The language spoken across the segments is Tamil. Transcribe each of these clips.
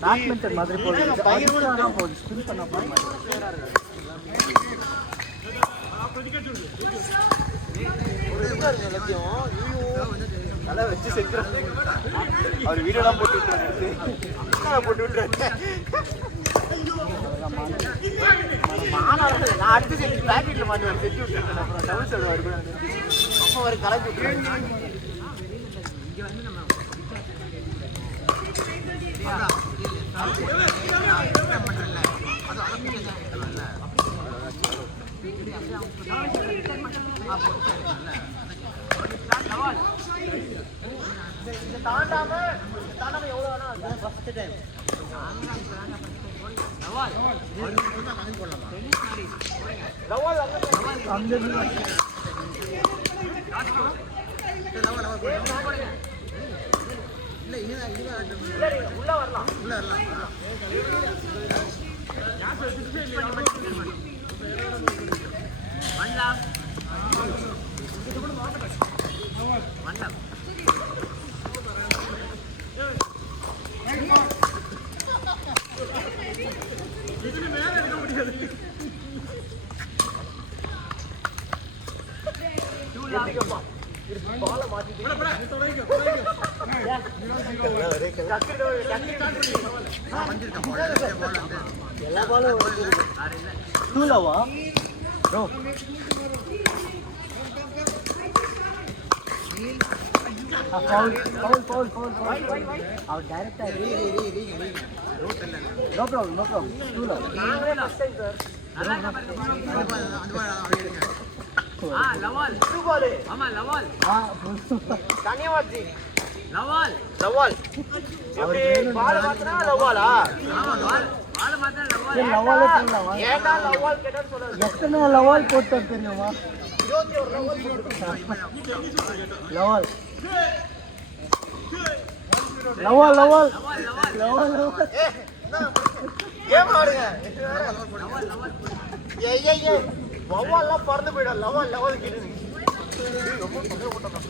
பேட்மிண்டன் மாதிரி போகுது ஸ்பின் பண்ண நல்லா வச்சு செஞ்சுறாங்க. அவர் வீடியோலாம் போட்டு விட்டுறாரு. நான் அடுத்து செஞ்சு பேக்கெட்டில் மாட்டுவார் செஞ்சு விட்டுருக்கேன். அப்புறம் டவுன் சொல்லுவார் கூட அப்போ ஒரு கலக்கி விட்டுருக்கேன். தாண்டாம எவ்வளோ வேணா ஃபர்ஸ்ட் டைம் உள்ள வரலாம் எல்லா பாலும் டூலவா ப்ரோ அவர் டைரக்டா நோ ப்ராப்ளம் டூலவ் लवाल टू बॉल है मामा लवाल हां धन्यवाद जी लवाल ये बॉल मात्र लवाल बॉल मात्र लवाल ये लवाल है ஏடா லவால் கேட்டா சொல்லுங்க எத்தனை லவால் போட்டு தெரியுமா 21 லவால் கேம் ஆடுங்க ஏய் வவ்வால்லாம் பறந்து போயிடும். லெவல் கிட்ட ரொம்ப தொந்தரவு போட்டோம்.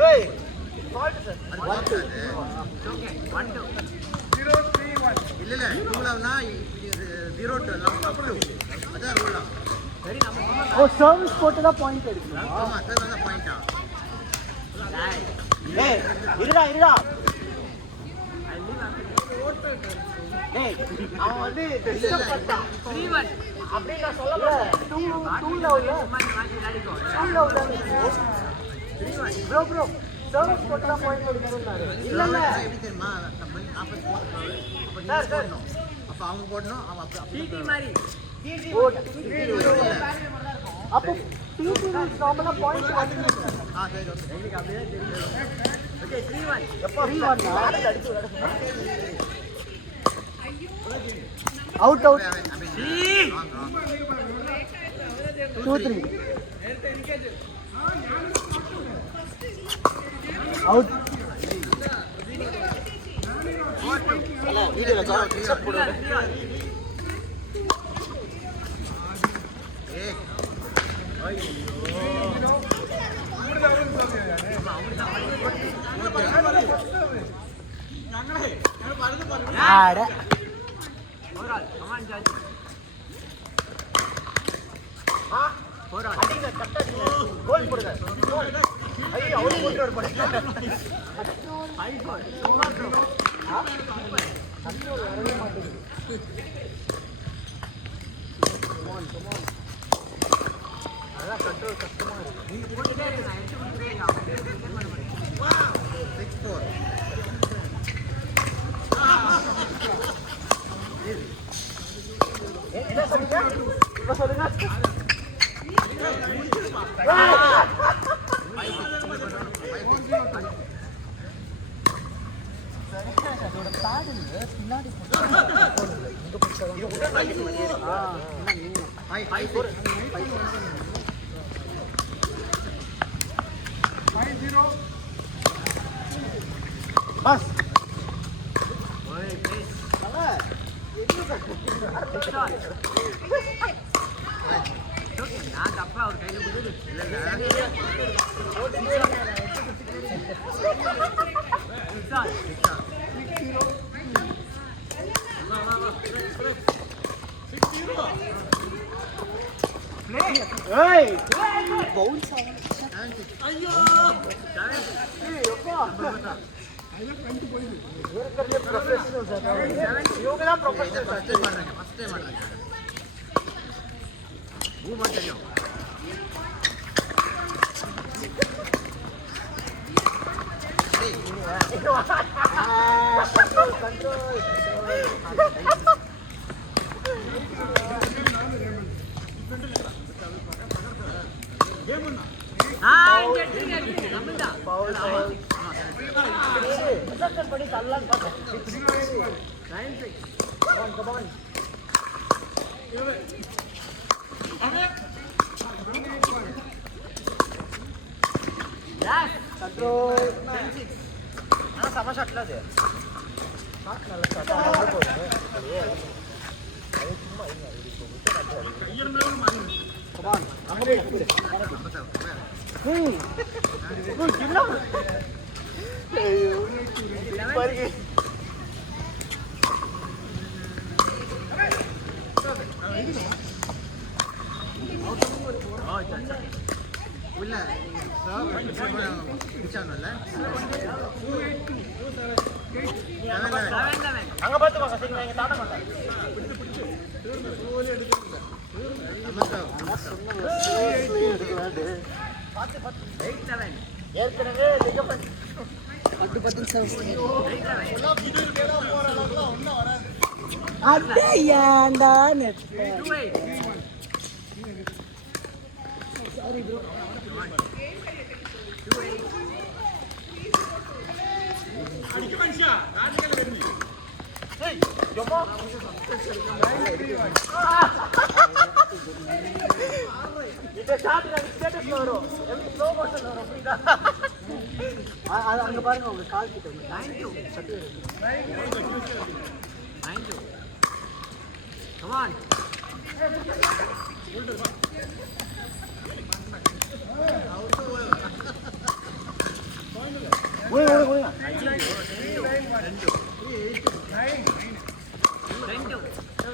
Hey, fault sir. 1-2. Okay, 1-2. 0-3-1. இல்ல ரூலனா 0-2 up to. அத ரூலா. சரி நம்ம ஓ சர்வீஸ் போட்டா பாயிண்ட் எடுக்கணும். ஆமா சர்வீஸ் தான் பாயிண்டா. ஏய் இருடா. ஏய் அவன் வந்து டிஸ்டர்ப் பண்ணான். 3-1. அப்படி நான் சொல்லல. 2 லவ்ல ப்ரோ சர்வீஸ் போட்டா பாயிண்ட் எடுக்கணும்னாரு. இல்ல எப்படி தெரியுமா சார் அப்ப அவங்க போடணும் அவன் டிடி மாதிரி டிடி அப்ப டிடி நார்மலா பாயிண்ட் வாங்குங்க. சரி எனக்கு அப்படியே தெரியும். ஓகே 3-1 எப்ப 3-1 அடிச்சு அவுட் 2-3 அவுட் அல வீடியோல கால் போடு. ஏய் ஐயோ ஆட ஓவரால் கமான் ஜாஜ் ஓவரால் அடிங்க கரெக்ட்டா கோல் போடுங்க. ஐயோ அவரு போட்டு வர போறேன். ஹை கோல் சூப்பர் ப்ரோ. கண்ட்ரோல் வரவே மாட்டேங்குது. கம் ஆன் இப்ப சொல்லுங்க. பஸ் நான் தப்பா அவர் கையில கொடுத்து sama shot lah dia. Shot lah shot. Ayo cuma ini itu ada. Come on. Angkat dia. Gila. Ayo. Pergi. Oh, jangan. உள்ள அங்க பார்த்து வாங்க சரிங்களா இங்க தாட மாட்டாங்க ஏற்கனவே Sorry bro. அடிக்க மனுஷா ராஜகல வெண்ணி ஏய் ஜோமா இது ஷாட் நான் ஸ்டேட்டஸ்ல வரும் எப்படி ஸ்லோ மோஷன்ல வரும் புரியுதா அங்க பாருங்க உங்க கால் கிட்ட 9 come on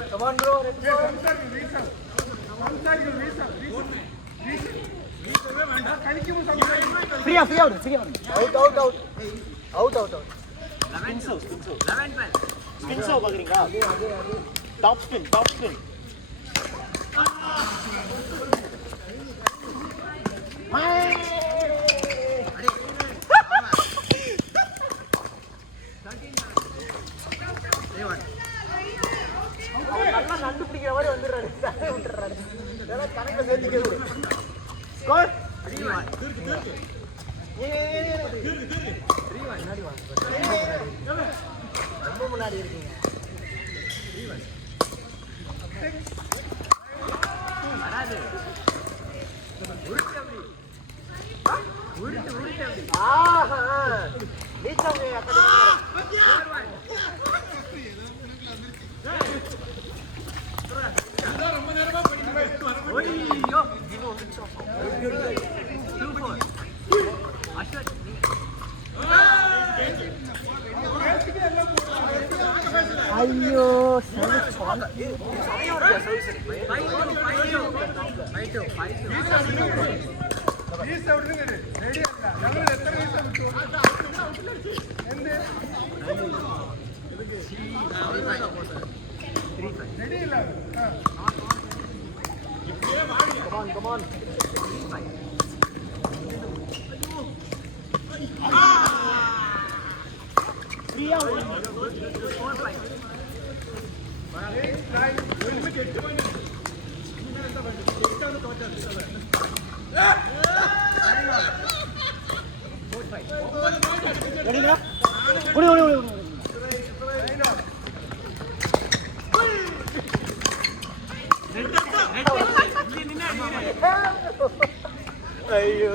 Come on bro, free out. Out. 11 spin saw பாக்குறீங்களா டாப் ஸ்பின் கண்டுபிடிக்கிற மாதிரி வந்துடுறாரு கணக்குல சேர்த்துக்கிறது ரொம்ப முன்னாடி இருக்கீங்க ரொம்ப நேரமா ஐயோ Come on. Free out. ஐயோ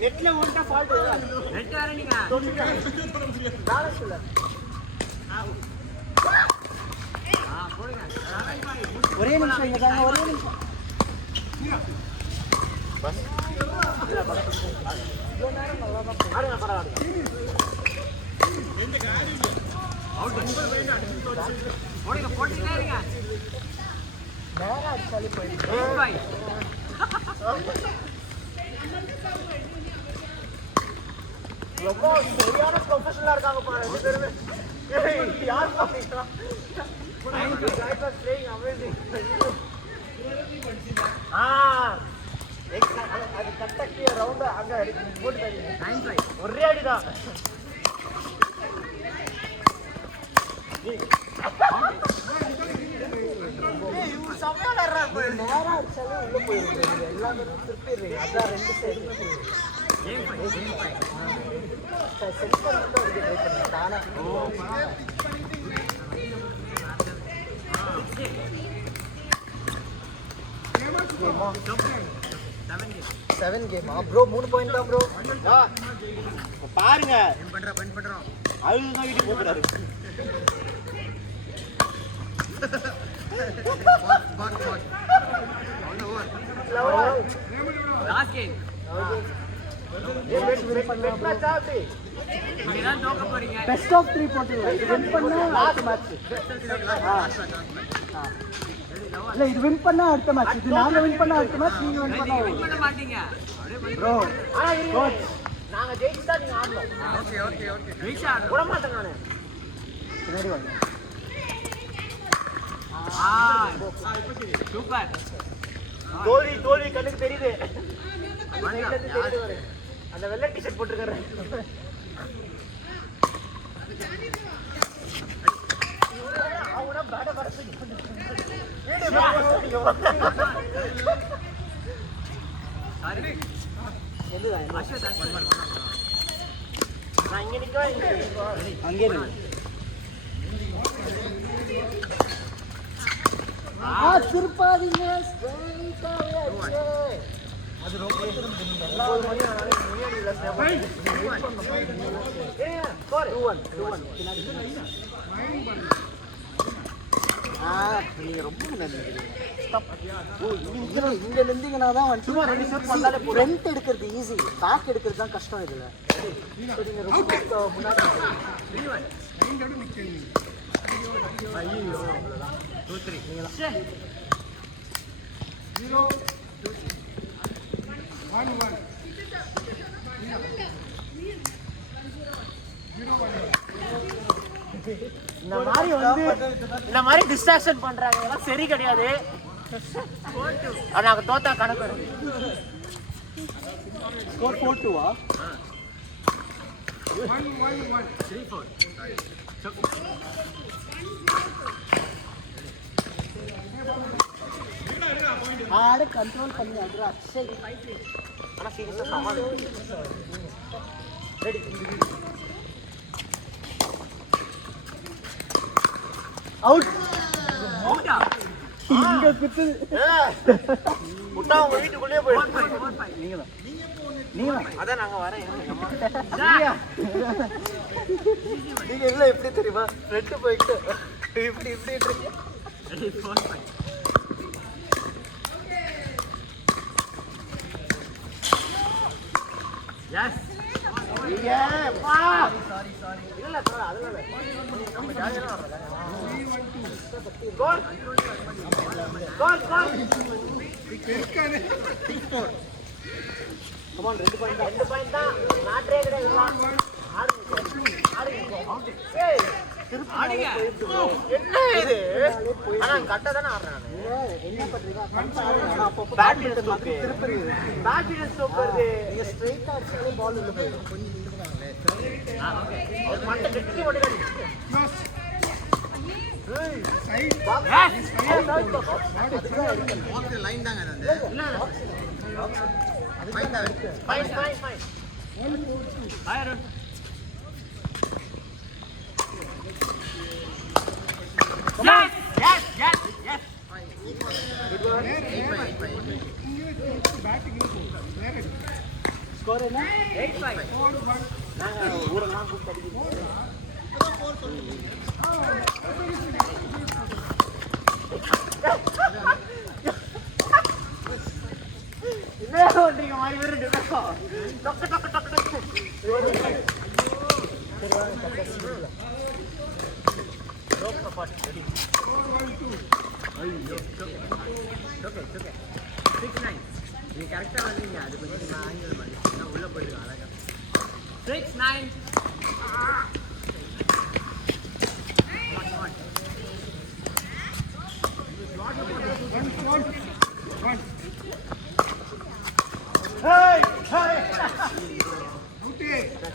நெட்ல ஒன்டா ஃபால்ட் நெட் வேற நீங்க பேலன்ஸ் இல்ல போடுங்க ஒரே நிமிஷம் இங்க தாங்க ஒரே நிமிஷம் பஸ் ஆடுங்க பரவாயில்லை அவுட் போடுங்க போட்டுட்டே இருங்க நேரா அடிச்சாலே போயிடும் ரொம்ப சரியான ப்ரொஃபஷனலா இருக்காங்க பாரு ரெண்டு பேருமே யார் பாத்தீங்களா அது கட்டக்கிய ரவுண்ட் அங்க போட்டு ஒரே அடிதான் நேரா அடிச்சாலே உள்ள போயிருங்க எல்லாமே திருப்பிடுறீங்க அதான் ரெண்டு சைடு செவன் கேமா ப்ரோ 3 பாயிண்ட் தான் ப்ரோ பாருங்க பண்றோம் அதுதான் வீட்டுக்கு போறாரு லாஸ்ட் கேம் பெஸ்ட் ஆஃப் 3 போட்டுங்க இது வின் பண்ணா லாஸ்ட் மேட்ச் இல்ல இது வின் பண்ணா அடுத்த மேட்ச் இது நாங்க வின் பண்ணா அடுத்த மேட்ச் நீங்க வின் பண்ண மாட்டீங்க ப்ரோ கோச் நாங்க ஜெயிச்சா நீங்க ஆடணும் ஓகே ஜெயிச்சா விட மாட்டேன் நானு பின்னாடி வாங்க சூப்பர் தோல்வி கண்ணுக்கு தெரியுது அந்த வெள்ளை டி-ஷர்ட் போட்டுருக்காரு அவனா பேட பரசு நான் இங்க நிக்க அங்கே திருப்பாதீங்க அது ரொம்ப நீங்க ரொம்ப இங்க நின்றீங்கன்னா தான் சும்மா 2 ஷாட் பண்ணாலே ஃப்ரண்ட் எடுக்கிறது ஈஸி பேக் எடுக்கிறது தான் கஷ்டம் இதுல நீங்க ரொம்ப முன்னாடி ஐயோ 2 3 நீங்களா 0 2 1 1 இந்த மாதிரி டிஸ்ட்ராக்ஷன் பண்றாங்க இதெல்லாம் சரி கிடையாது நாங்க தோத்தா கணக்கு ஸ்கோர் 4-2 ஆட கண்ட்ரோல் பண்ணி அதுற அக்ஷய் ஆனா சீரியஸா சமாளி ரெடி அவுட் அவுட்டா இங்க குத்து முட்டா உங்க வீட்டுக்குள்ளே போய் நீங்க அத நாங்க வரேன் நீங்க இல்ல எப்படி தெரியுமா ரெட் போயிட்டு இப்படி இருக்கீங்க ரெடி 4-5 எஸ் பா சாரி இல்ல தர அதனால நம்ம ஜாலியா வரல கோல் இருக்கானே 6-4 கம் ஆன் 2 பாயிண்ட் தான் நாட்ரே கிடையாது ஆடுங்க ஏய் என்ன இது ஆனா கரெக்டா தானே ஆடுறேன் என்ன பண்றீங்க பேட்மிண்டன் ஸ்ட்ரோக் பேட்மிண்டன் ஸ்ட்ரோக் வருது நீங்க ஸ்ட்ரைட்டா அடிச்சாலே பால் உள்ள போயிடும் கொஞ்சம் நின்னுறாங்களே ஒரு மண்டை கெட்டி ஓடிறாங்க சைடு பாக்ஸ் லைன் தாங்க அது இல்ல fine higher Yes. Good one. 8-5. Score என்ன? 8-5. 4-1. நாங்க ஊரெல்லாம் கூப்பிட்டு அடிக்கிறோம். என்ன பண்றீங்க மாதிரி வேற டக்கு Drop the pot. Ready. 4-1-2. Okay. 6-9. You character வந்தீங்க அது கொஞ்சம் நான் ஆங்கிள் பண்ணி நான் உள்ள போயிடுங்க அழகா 6-9. Hey!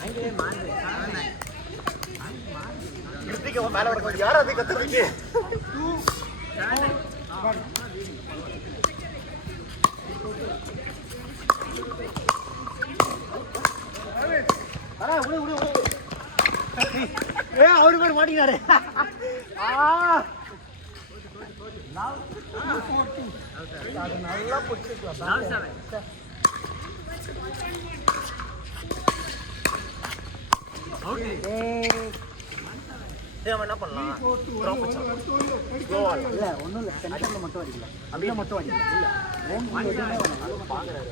அங்கே மாறு 7-9. கிருத்திக்கு மேல வரணும் யார் அது கத்துறீங்க 2-7 அரே உடு ஏ அவரு பேர் மாட்டினாரே now 4-2 அது நல்லா புடிச்சிக்கலாம் now 7 ஓகே தேவ என்ன பண்ணலாம் ட்ராப் கோல் இல்ல ஒண்ணும் இல்ல சென்டர்ல மட்டும் அடிக்கலாம் அப்படியே மட்டும் அடிக்கலாம் இல்ல ரேம் பாக்குறாரு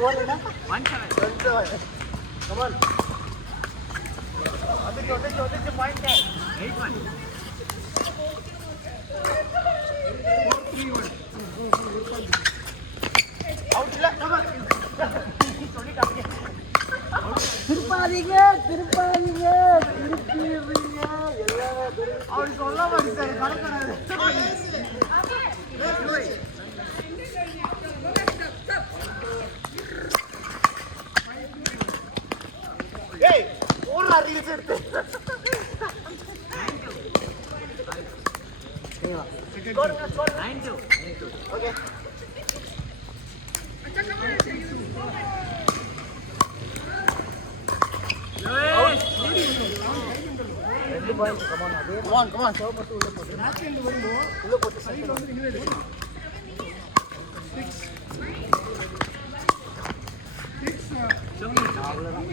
கோல் என்ன 1-7 கம் ஆன் அதுக்கு பாயிண்ட் 8-1 4-3-1 அவுட் இல்ல கம் ஆன் சொல்லிட்டாங்க திருப்பாதீங்க திருப்பீங்க எல்லாரும் அவர் சொல்ல மாட்டாரு கணக்கறாரு ஏய் ஓடுற ரீல்ஸ் எடுத்து ஸ்கோர் 9-2 ஓகே ரெண்டு பாயிண்ட் கமான் சர்வ் மட்டும் உள்ள போடு மேட்ச் எண்ட் வரும்போ உள்ள போட்டு சைடுல வந்து நின்னு இருக்கு 6 அவ்வளவுதான்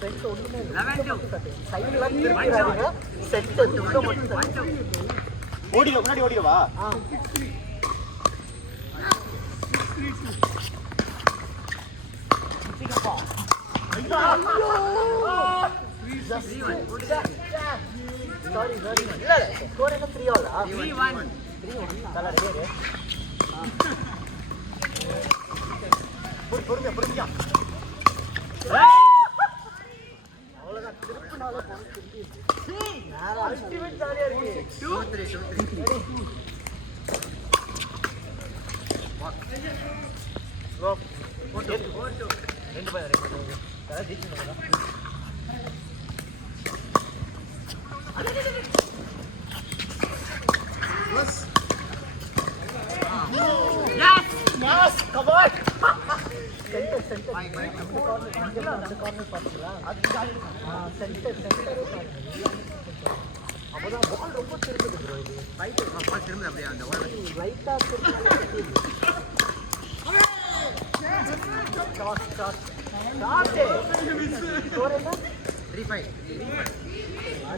செட் ஒண்ணுமே 11-2 சைடுல திருப்பிறாங்க செட் உள்ள மட்டும் ஓடிங்க முன்னாடி ஓடிவா 6-3 6-3-2 சிங்கப்பா ஐயோ sorry இல்ல ஸ்கோர் என்ன 3 ஆல் 3-1 தல ரெடி புரிஞ்சா அவ்வளவுதான் திருப்பினால பாயிண்ட் திருப்பி நேரா அல்டிமேட் ஜாலியா இருக்கு 2-3 போட்டு ரெண்டு பேர் தல ஜெயிச்சுங்க Yes, come on. Center. corner பாத்தீங்களா? அது center. அப்பதான் பால் ரொம்ப திரும்புது bro இது. ரைட் பால் திரும்புது அப்படியே அந்த ரைட்டா திரும்பினாலே ஷாட். ஸ்கோர் என்ன? 3-5.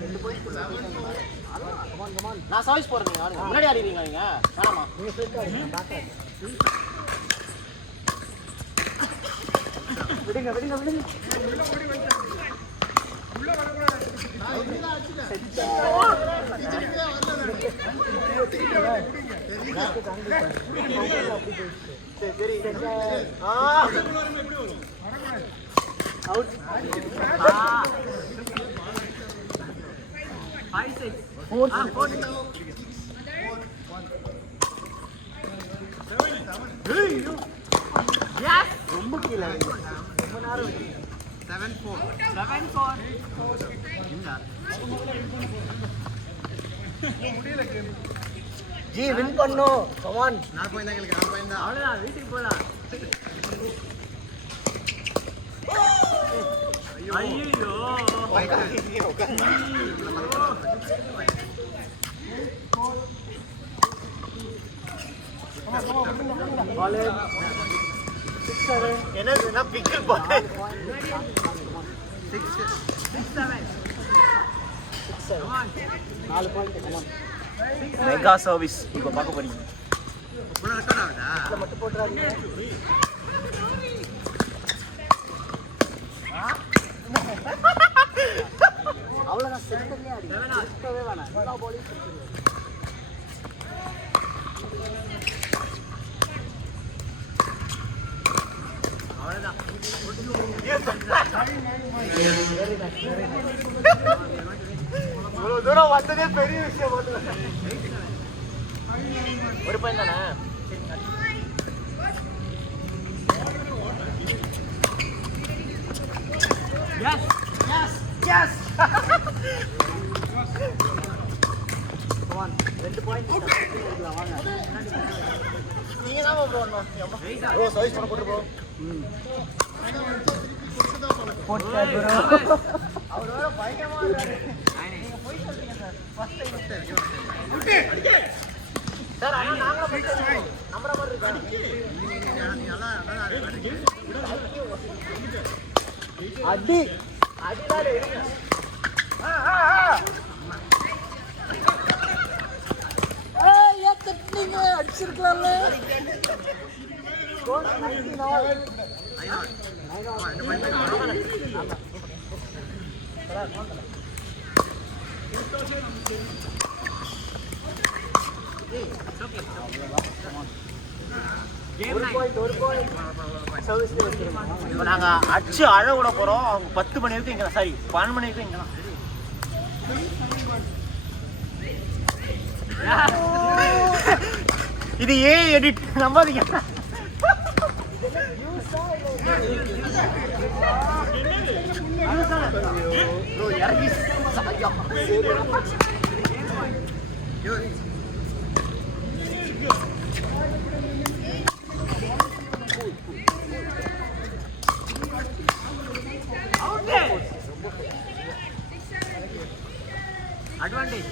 ரெண்டு பாயிண்ட் கமான் நான் சர்வீஸ் போறேன் நீங்க ஆடுங்க முன்னாடி ஆடிறீங்க நீங்க வேணாமா நீங்க ஸ்ட்ரைட்டா ஆடுங்க பேக் ஆடுங்க விடுங்க உள்ள ஓடி வந்து உள்ள வர கூடாது நான் இங்க அடிச்சேன் டிஜிடிக்கே வரல சரி எப்படி வரும் வரக்கூடாது Out. 5-6. 4. Yes. ரொம்ப கீழ. ரொம்ப நேரம். 7-4. 7-4. ஜி வின் பண்ணோம். Come on. 4 பாயிண்ட் தான் எங்களுக்கு 4 பாயிண்ட் தான். அவ்வளவுதான் வீட்டுக்கு போலாம். ஐயோ. பால் 6-7. என்னதுன்னா பிக்கல் பால். 6-7. 4 point. Come on. Mega service இப்போ பார்க்க போறீங்க. உள்ள ரெக்கார்ட் ஆகுதா? இத மட்டும் போட்றாதீங்க. அவ்வளவுதான் சென்டர்லயே அடி. செட்டவே வேணாம். எல்லா பாலையும் சென்டர்ல. அவ்வளவுதான். இவ்வளவு தூரம் வந்ததே பெரிய விஷயம். ஒரு பாயிண்ட் தானே? Yes. Yes. Come on. 2 point எடுக்கலாம் வாங்க. நீங்க தான் ப்ரோ வரணும். ப்ரோ சர்வீஸ் பண்ண போடு ப்ரோ. போட்டா ப்ரோ. அவர் வேற பயங்கரமா இருக்காரு. நீங்க போய் சொல்றீங்க sir. First time okay. Sir ஆனா நாங்க போய் நம்பற மாதிரி இருக்கா? அடி அடிலால இருங்க. ஏய் தட்டிங்க அடிச்சிருக்கலாம்ல. ஸ்கோர் 99. இப்போ நாங்கள் அடிச்சு அழ விட போகிறோம். அவங்க 10 மணி வரைக்கும் இங்கே, சாரி 12 மணி வரைக்கும் இங்கே தான். இது ஏன் எடிட் நம்பாதீங்க. இறங்கி advantage.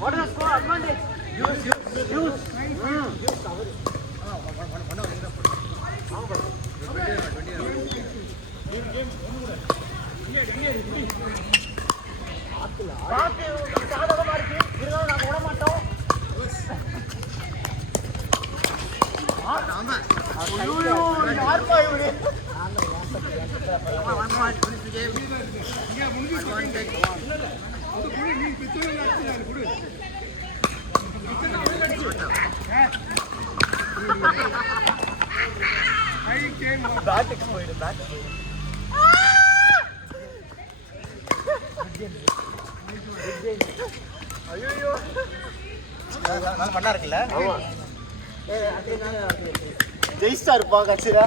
What is the score? Advantage. Use. ஜெயிஸ்டா இருப்பா கட்சியில.